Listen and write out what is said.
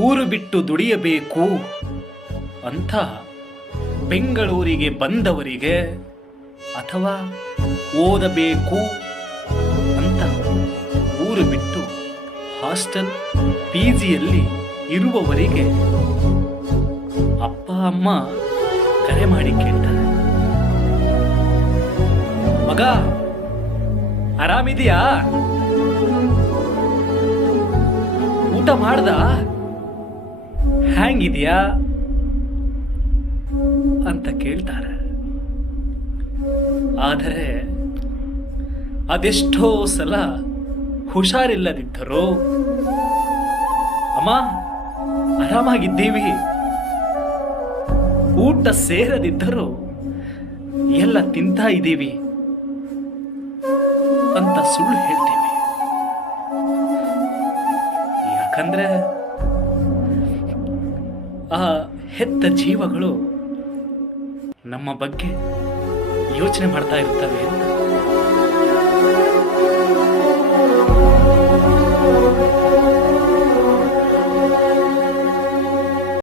ಊರು ಬಿಟ್ಟು ದುಡಿಯಬೇಕು ಅಂತ ಬೆಂಗಳೂರಿಗೆ ಬಂದವರಿಗೆ ಅಥವಾ ಓದಬೇಕು ಅಂತ ಊರು ಬಿಟ್ಟು ಹಾಸ್ಟೆಲ್ ಪಿಜಿಯಲ್ಲಿ ಇರುವವರಿಗೆ ಅಪ್ಪ ಅಮ್ಮ ಕರೆ ಮಾಡಿ ಕೇಳ್ತಾರೆ, ಮಗ ಆರಾಮಿದೆಯಾ, ಊಟ ಮಾಡ್ದ, ಹ್ಯಾಂಗಿದೆಯಾ ಅಂತ ಕೇಳ್ತಾರೆ. ಆದರೆ ಅದೆಷ್ಟೋ ಸಲ ಹುಷಾರಿಲ್ಲದಿದ್ದರೂ ಅಮ್ಮ ಆರಾಮಾಗಿದ್ದೀವಿ, ಊಟ ಸೇರದಿದ್ದರೂ ಎಲ್ಲ ತಿಂತಾ ಇದ್ದೀವಿ ಅಂತ ಸುಳ್ಳು ಹೇಳ್ತೀವಿ. ಯಾಕಂದ್ರೆ ಆ ಹೆತ್ತ ಜೀವಗಳು ನಮ್ಮ ಬಗ್ಗೆ ಯೋಚನೆ ಮಾಡ್ತಾ ಇರ್ತವೆ ಅಂತ.